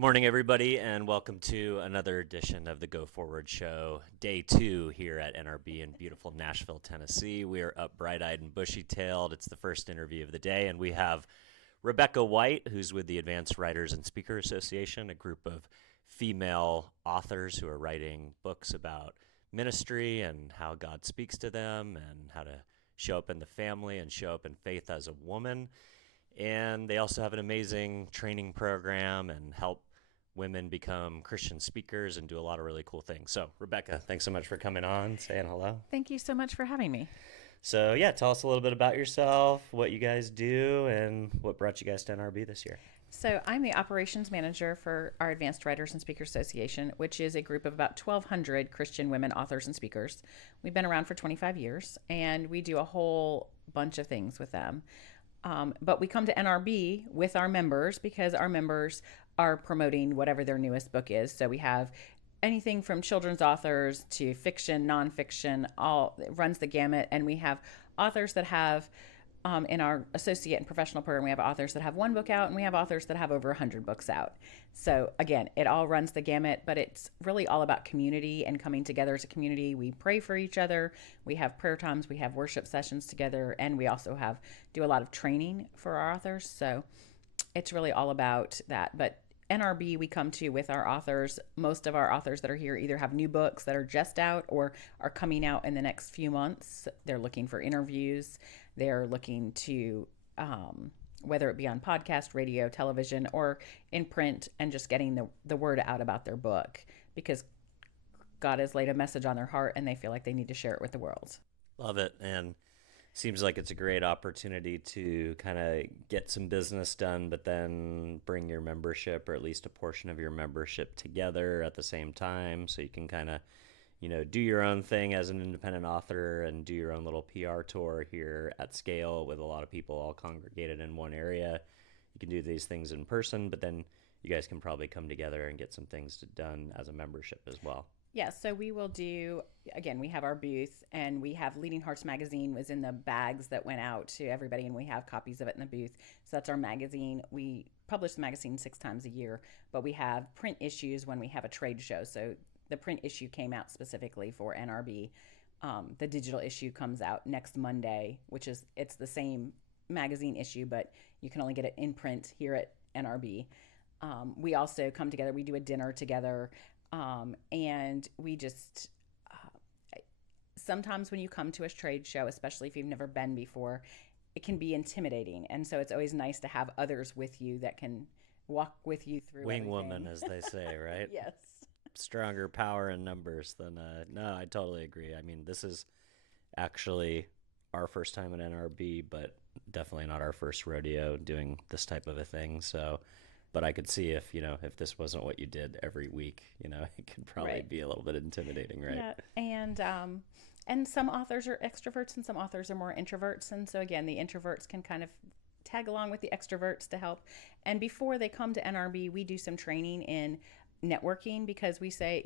Good morning, everybody, and welcome to another edition of the Go Forward Show, day 2 here at NRB in beautiful Nashville, Tennessee. We are up bright-eyed and bushy-tailed. It's the first interview of the day, and we have Rebecca White, who's with the Advanced Writers and Speaker Association, a group of female authors who are writing books about ministry and how God speaks to them and how to show up in the family and show up in faith as a woman. And they also have an amazing training program and help women become Christian speakers and do a lot of really cool things. So, Rebecca, thanks so much for coming on, saying hello. Thank you so much for having me. So, yeah, tell us a little bit about yourself, what you guys do, and what brought you guys to NRB this year. So, I'm the operations manager for our Advanced Writers and Speakers Association, which is a group of about 1,200 Christian women authors and speakers. We've been around for 25 years, and we do a whole bunch of things with them. But we come to NRB with our members because our members are promoting whatever their newest book is. So we have anything from children's authors to fiction, nonfiction, all it runs the gamut. And we have authors that have, in our associate and professional program, we have authors that have one book out and we have authors that have over 100 books out. So again, it all runs the gamut, but it's really all about community and coming together as a community. We pray for each other. We have prayer times, we have worship sessions together, and we also do a lot of training for our authors. So it's really all about that. But NRB we come to with our authors. Most of our authors that are here either have new books that are just out or are coming out in the next few months. They're looking for interviews. They're looking to, whether it be on podcast, radio, television, or in print, and just getting the word out about their book because God has laid a message on their heart and they feel like they need to share it with the world. Love it. And seems like it's a great opportunity to kind of get some business done, but then bring your membership or at least a portion of your membership together at the same time so you can kind of, do your own thing as an independent author and do your own little PR tour here at scale with a lot of people all congregated in one area. You can do these things in person, but then you guys can probably come together and get some things done as a membership as well. Yeah, so we will do, again, we have our booth and we have Leading Hearts magazine was in the bags that went out to everybody and we have copies of it in the booth. So that's our magazine. We publish the magazine 6 times a year, but we have print issues when we have a trade show. So the print issue came out specifically for NRB. The digital issue comes out next Monday, it's the same magazine issue, but you can only get it in print here at NRB. We also come together, we do a dinner together. And we just, sometimes when you come to a trade show, especially if you've never been before, it can be intimidating. And so it's always nice to have others with you that can walk with you through Wing everything. woman, as they say, right? Yes. Stronger power in numbers than, no, I totally agree. I mean, this is actually our first time at NRB, but definitely not our first rodeo doing this type of a thing. So, but I could see if this wasn't what you did every week, it could probably be a little bit intimidating, right? Yeah, and some authors are extroverts and some authors are more introverts, and so again, the introverts can kind of tag along with the extroverts to help. And before they come to NRB, we do some training in networking because we say,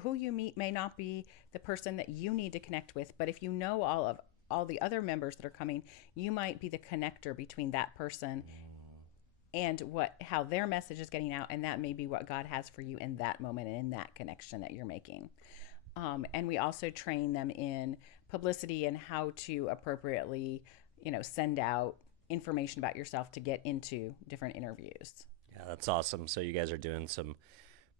who you meet may not be the person that you need to connect with, but if you know all the other members that are coming, you might be the connector between that person and how their message is getting out, and that may be what God has for you in that moment and in that connection that you're making. And we also train them in publicity and how to appropriately, send out information about yourself to get into different interviews. Yeah, that's awesome. So you guys are doing some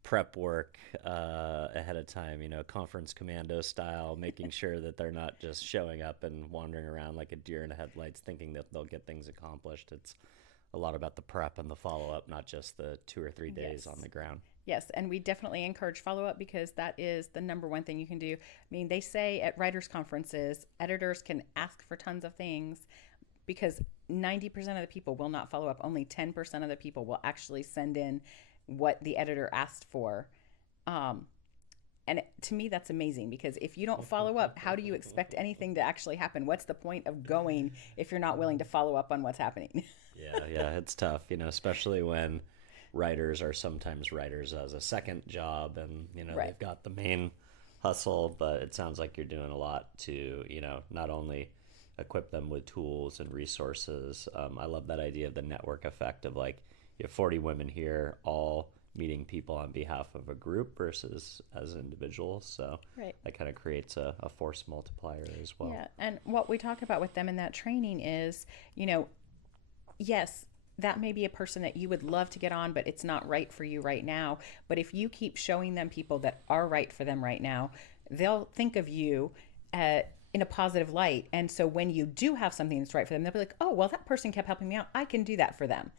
prep work ahead of time, conference commando style, making sure that they're not just showing up and wandering around like a deer in the headlights thinking that they'll get things accomplished. It's a lot about the prep and the follow-up, not just the 2 or 3 days on the ground. Yes, and we definitely encourage follow-up because that is the number one thing you can do. I mean, they say at writers' conferences, editors can ask for tons of things because 90% of the people will not follow up. Only 10% of the people will actually send in what the editor asked for. And to me, that's amazing because if you don't follow up, how do you expect anything to actually happen? What's the point of going if you're not willing to follow up on what's happening? Yeah, it's tough, especially when writers are sometimes writers as a second job and, they've got the main hustle, but it sounds like you're doing a lot to, not only equip them with tools and resources. I love that idea of the network effect of like, you have 40 women here all meeting people on behalf of a group versus as individuals. So Right. that kind of creates a force multiplier as well. Yeah. And what we talk about with them in that training is, yes, that may be a person that you would love to get on, but it's not right for you right now. But if you keep showing them people that are right for them right now, they'll think of you in a positive light. And so when you do have something that's right for them, they'll be like, oh, well, that person kept helping me out. I can do that for them.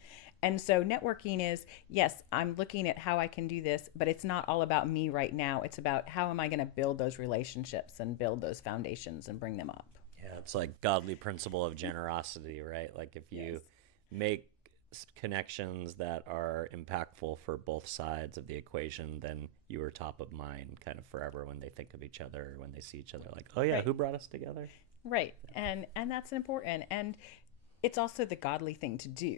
And so networking is, yes, I'm looking at how I can do this, but it's not all about me right now. It's about how am I going to build those relationships and build those foundations and bring them up. Yeah, it's like godly principle of generosity, right? Like if you Yes. make connections that are impactful for both sides of the equation, then you are top of mind kind of forever when they think of each other, when they see each other, like, oh yeah, Right. who brought us together? Right. And that's important. And it's also the godly thing to do.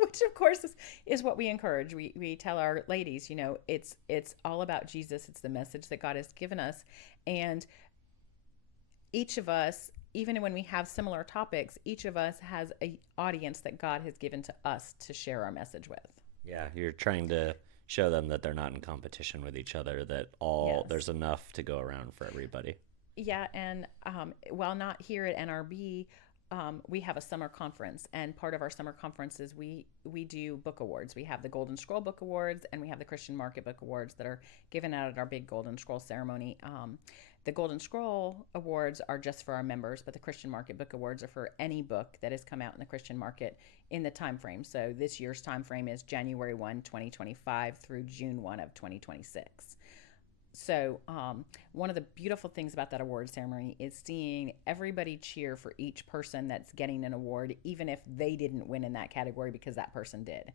Which of course is what we encourage. We tell our ladies, it's all about Jesus. It's the message that God has given us. And each of us, even when we have similar topics, each of us has a audience that God has given to us to share our message with. Yeah, you're trying to show them that they're not in competition with each other, that Yes. there's enough to go around for everybody. Yeah, and while not here at NRB, we have a summer conference, and part of our summer conference is we do book awards. We have the Golden Scroll Book Awards, and we have the Christian Market Book Awards that are given out at our big Golden Scroll ceremony. The Golden Scroll Awards are just for our members, but the Christian Market Book Awards are for any book that has come out in the Christian market in the time frame. So this year's time frame is January 1, 2025 through June 1 of 2026. So one of the beautiful things about that award ceremony is seeing everybody cheer for each person that's getting an award, even if they didn't win in that category because that person did.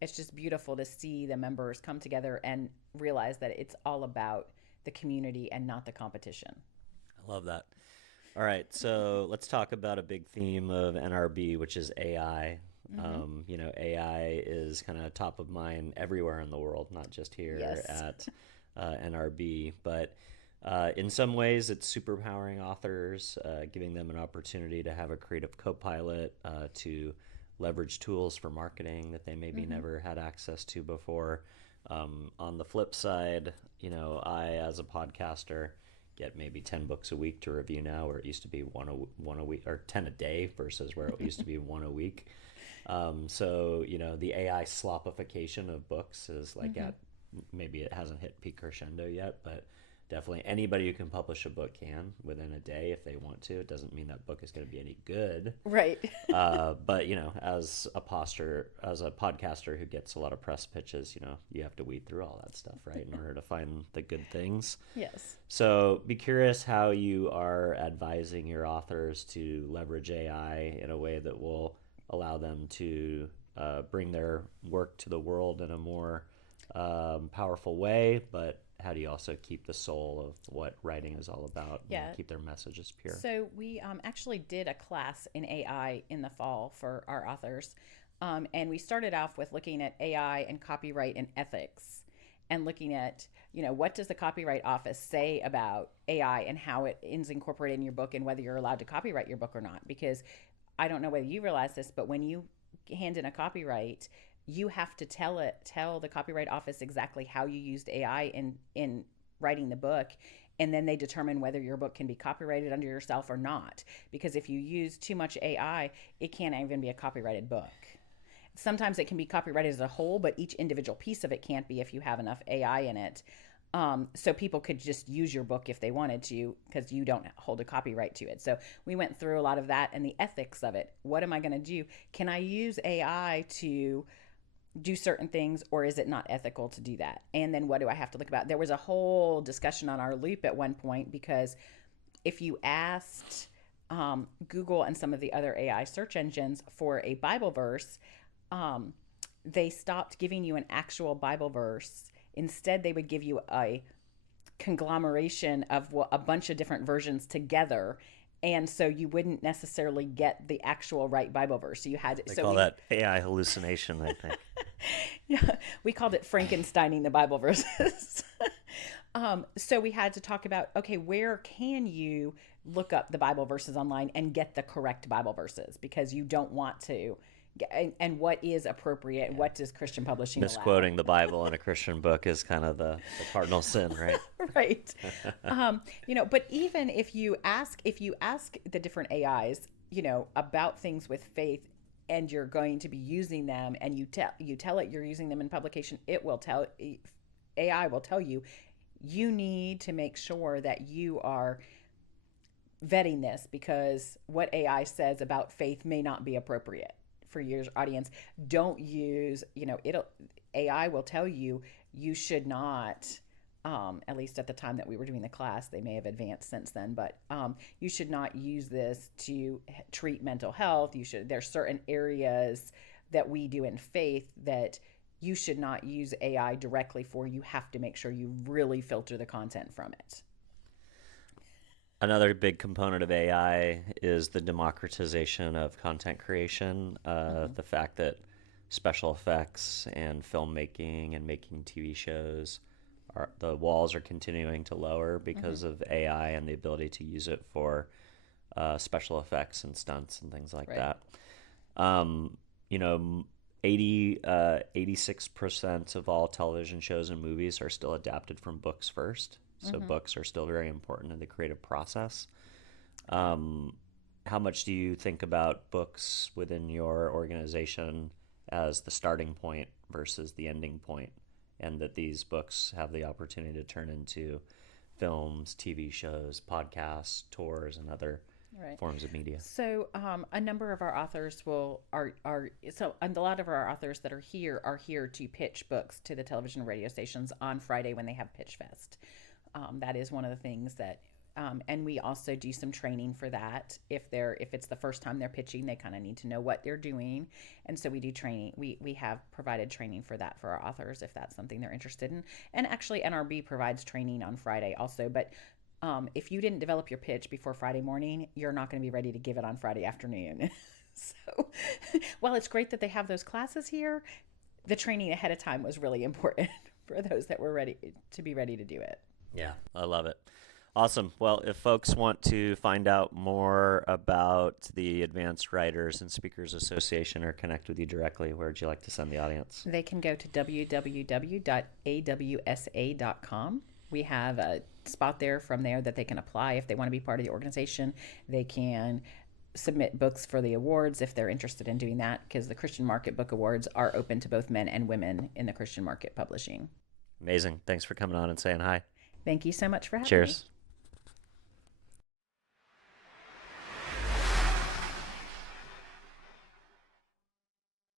It's just beautiful to see the members come together and realize that it's all about the community and not the competition. I love that. All right, so let's talk about a big theme of NRB, which is AI. AI is kind of top of mind everywhere in the world, not just here Yes. at NRB. But in some ways, it's superpowering authors, giving them an opportunity to have a creative co-pilot, to leverage tools for marketing that they maybe never had access to before. On the flip side, I, as a podcaster, get maybe 10 books a week to review now, where it used to be one a week, or 10 a day versus where it used to be one a week. So the AI slopification of books is like at, maybe it hasn't hit peak crescendo yet, but definitely anybody who can publish a book can within a day if they want to. It doesn't mean that book is going to be any good. Right. But as a podcaster who gets a lot of press pitches, you have to weed through all that stuff, right, in order to find the good things. Yes. So be curious how you are advising your authors to leverage AI in a way that will allow them to bring their work to the world in a more powerful way, but how do you also keep the soul of what writing is all about and keep their messages pure? So we actually did a class in AI in the fall for our authors. And we started off with looking at AI and copyright and ethics and looking at, what does the Copyright Office say about AI and how it is incorporated in your book and whether you're allowed to copyright your book or not. Because I don't know whether you realize this, but when you hand in a copyright, you have to tell the Copyright Office exactly how you used AI in writing the book, and then they determine whether your book can be copyrighted under yourself or not. Because if you use too much AI, it can't even be a copyrighted book. Sometimes it can be copyrighted as a whole, but each individual piece of it can't be if you have enough AI in it. So people could just use your book if they wanted to because you don't hold a copyright to it. So we went through a lot of that and the ethics of it. What am I going to do? Can I use AI to do certain things, or is it not ethical to do that? And then what do I have to look about? There was a whole discussion on our Loop at one point, because if you asked Google and some of the other AI search engines for a Bible verse, they stopped giving you an actual Bible verse. Instead, they would give you a conglomeration of a bunch of different versions together. And so you wouldn't necessarily get the actual right Bible verse. So you had They call that AI hallucination, I think. Yeah, we called it Frankensteining the Bible verses. So we had to talk about, okay, where can you look up the Bible verses online and get the correct Bible verses? Because you don't want to and what is appropriate, and what does Christian publishing allow. Misquoting the Bible in a Christian book is kind of the cardinal sin, right? Right. But even if you ask the different AIs, about things with faith, and you're going to be using them, and you tell it you're using them in publication, AI will tell you, you need to make sure that you are vetting this, because what AI says about faith may not be appropriate for your audience. Don't use, AI will tell you, you should not, at least at the time that we were doing the class, they may have advanced since then, but you should not use this to treat mental health. There's certain areas that we do in faith that you should not use AI directly for. You have to make sure you really filter the content from it. Another big component of AI is the democratization of content creation. The fact that special effects and filmmaking and making TV shows, the walls are continuing to lower because of AI and the ability to use it for special effects and stunts and things like that. 86% of all television shows and movies are still adapted from books first. So books are still very important in the creative process. How much do you think about books within your organization as the starting point versus the ending point, and that these books have the opportunity to turn into films, TV shows, podcasts, tours, and other forms of media? So a number of our authors a lot of our authors that are here to pitch books to the television and radio stations on Friday when they have Pitch Fest. That is one of the things that, and we also do some training for that. If it's the first time they're pitching, they kind of need to know what they're doing, and so we do training. We have provided training for that for our authors if that's something they're interested in. And actually, NRB provides training on Friday also. But if you didn't develop your pitch before Friday morning, you're not going to be ready to give it on Friday afternoon. So, while it's great that they have those classes here, the training ahead of time was really important for those that were ready to do it. Yeah, I love it. Awesome. Well, if folks want to find out more about the Advanced Writers and Speakers Association or connect with you directly, where would you like to send the audience? They can go to www.awsa.com. We have a spot there from there that they can apply if they want to be part of the organization. They can submit books for the awards if they're interested in doing that, because the Christian Market Book Awards are open to both men and women in the Christian market publishing. Amazing. Thanks for coming on and saying hi. Thank you so much for having me. Cheers.